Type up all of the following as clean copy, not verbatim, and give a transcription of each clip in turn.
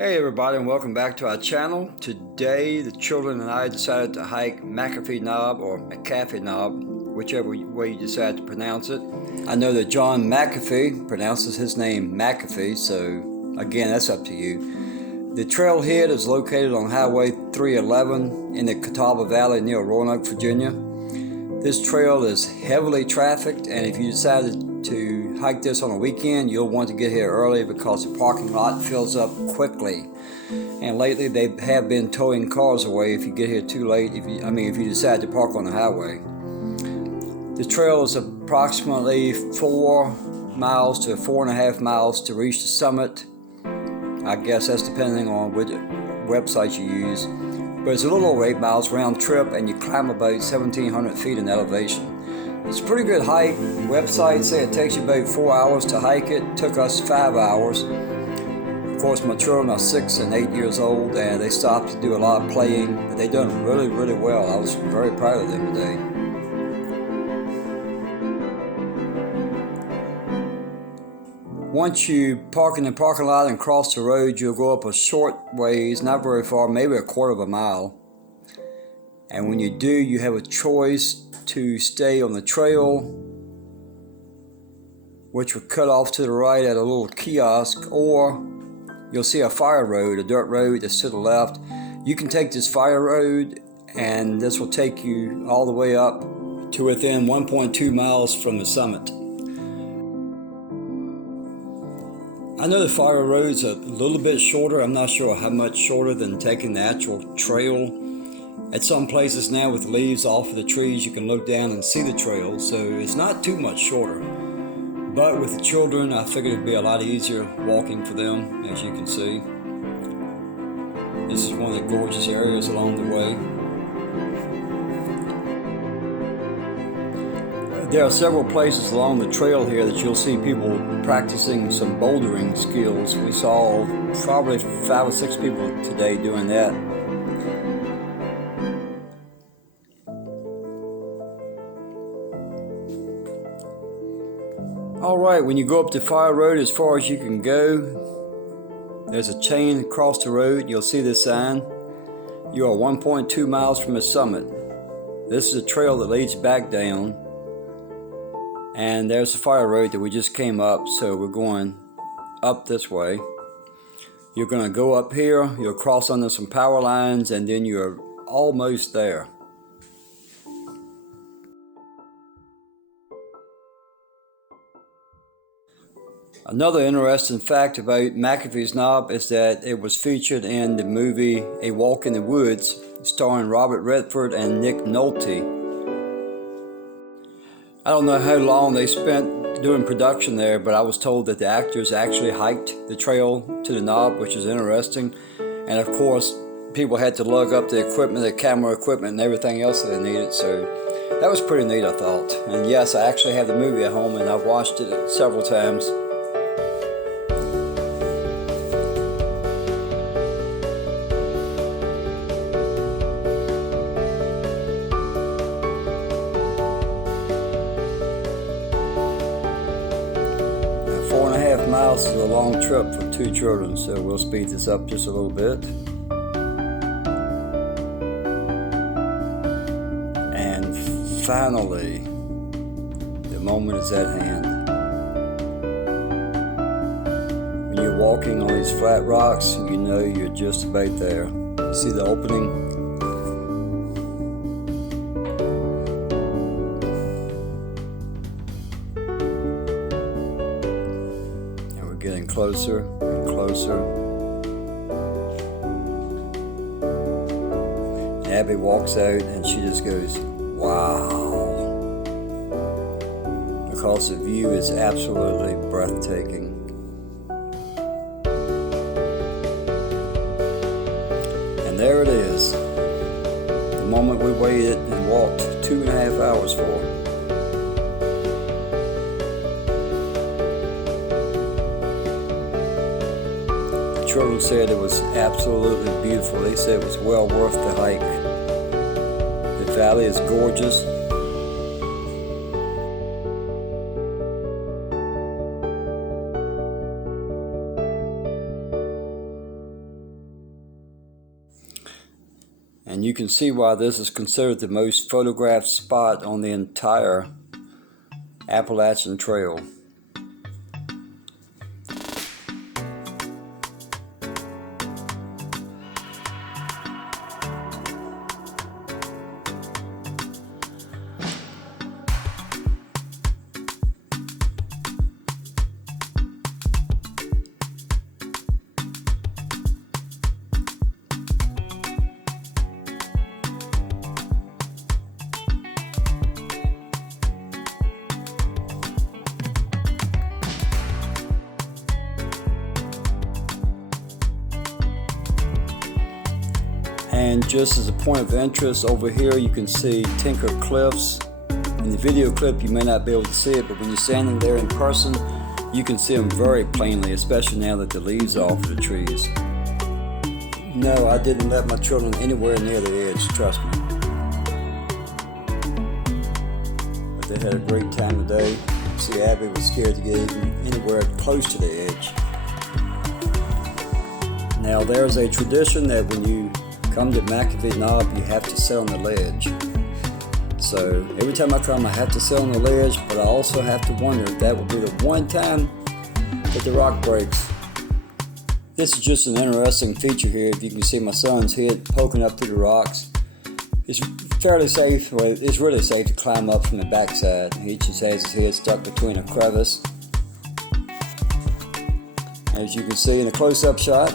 Hey everybody, and welcome back to our channel. Today the children and I decided to hike McAfee Knob or McAfee Knob, whichever way you decide to pronounce it. I know that John McAfee pronounces his name McAfee, so again that's up to you. The trailhead is located on Highway 311 in the Catawba Valley near Roanoke, Virginia. This trail is heavily trafficked, and if you decided to hike this on a weekend, you'll want to get here early because the parking lot fills up quickly. And lately they have been towing cars away if you get here too late, if you decide to park on the highway. The trail is approximately 4 miles to 4.5 miles to reach the summit. I guess that's depending on which website you use. But it's a little over 8 miles round trip, and you climb about 1,700 feet in elevation. It's a pretty good hike. Websites say it takes you about 4 hours to hike it. It took us 5 hours. Of course, my children are 6 and 8 years old, and they stopped to do a lot of playing, but they done really, really well. I was very proud of them today. Once you park in the parking lot and cross the road, you'll go up a short ways, not very far, maybe a quarter of a mile. And when you do, you have a choice to stay on the trail, which will cut off to the right at a little kiosk, or you'll see a fire road, a dirt road that's to the left. You can take this fire road, and this will take you all the way up to within 1.2 miles from the summit. I know the fire road's a little bit shorter. I'm not sure how much shorter than taking the actual trail. At some places now with leaves off of the trees, you can look down and see the trail, so it's not too much shorter. But with the children, I figured it'd be a lot easier walking for them, as you can see. This is one of the gorgeous areas along the way. There are several places along the trail here that you'll see people practicing some bouldering skills. We saw probably 5 or 6 people today doing that. Alright, when you go up the fire road as far as you can go, there's a chain across the road. You'll see this sign. You are 1.2 miles from the summit. This is a trail that leads back down. And there's the fire road that we just came up, so we're going up this way. You're going to go up here, you'll cross under some power lines, and then you're almost there. Another interesting fact about McAfee's Knob is that it was featured in the movie A Walk in the Woods, starring Robert Redford and Nick Nolte. I don't know how long they spent doing production there, but I was told that the actors actually hiked the trail to the knob, which is interesting. And of course, people had to lug up the equipment, the camera equipment and everything else that they needed, so that was pretty neat, I thought. And yes, I actually have the movie at home, and I've watched it several times. Miles is a long trip for 2 children, so we'll speed this up just a little bit. And finally, the moment is at hand. When you're walking on these flat rocks, you know you're just about there. See the opening? Getting closer and closer. Abby walks out and she just goes, wow, because the view is absolutely breathtaking. And there it is, the moment we waited and walked 2.5 hours for. Children said it was absolutely beautiful. They said it was well worth the hike. The valley is gorgeous. can see why this is considered the most photographed spot on the entire Appalachian Trail. And just as a point of interest, over here you can see Tinker Cliffs. In the video clip you may not be able to see it, but when you're standing there in person, you can see them very plainly, especially now that the leaves are off of the trees. No, I didn't let my children anywhere near the edge, trust me. But they had a great time today. See, Abby was scared to get even anywhere close to the edge. Now there's a tradition that when you come to McAfee Knob, you have to sit on the ledge. So every time I come, I have to sit on the ledge, but I also have to wonder if that will be the one time that the rock breaks. This is just an interesting feature here. If you can see my son's head poking up through the rocks. It's fairly safe, well, it's really safe to climb up from the backside. He just has his head stuck between a crevice. As you can see in a close-up shot,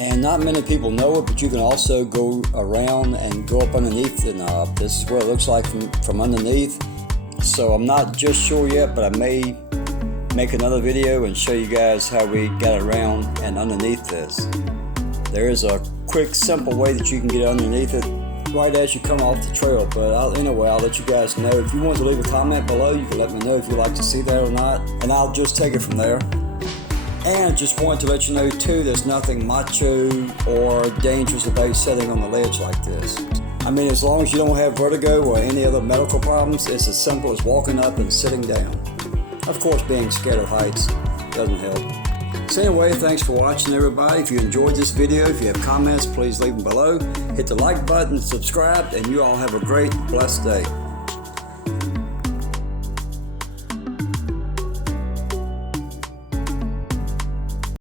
and not many people know it, but you can also go around and go up underneath the knob. This is what it looks like from underneath. So I'm not just sure yet, but I may make another video and show you guys how we got around and underneath this. There is a quick, simple way that you can get underneath it right as you come off the trail. But anyway, I'll let you guys know. If you want to leave a comment below, you can let me know if you'd like to see that or not, and I'll just take it from there. And just wanted to let you know too, there's nothing macho or dangerous about sitting on the ledge like this. I mean, as long as you don't have vertigo or any other medical problems, it's as simple as walking up and sitting down. Of course, being scared of heights doesn't help. So anyway, thanks for watching everybody. If you enjoyed this video, if you have comments, please leave them below. Hit the like button, subscribe, and you all have a great, blessed day.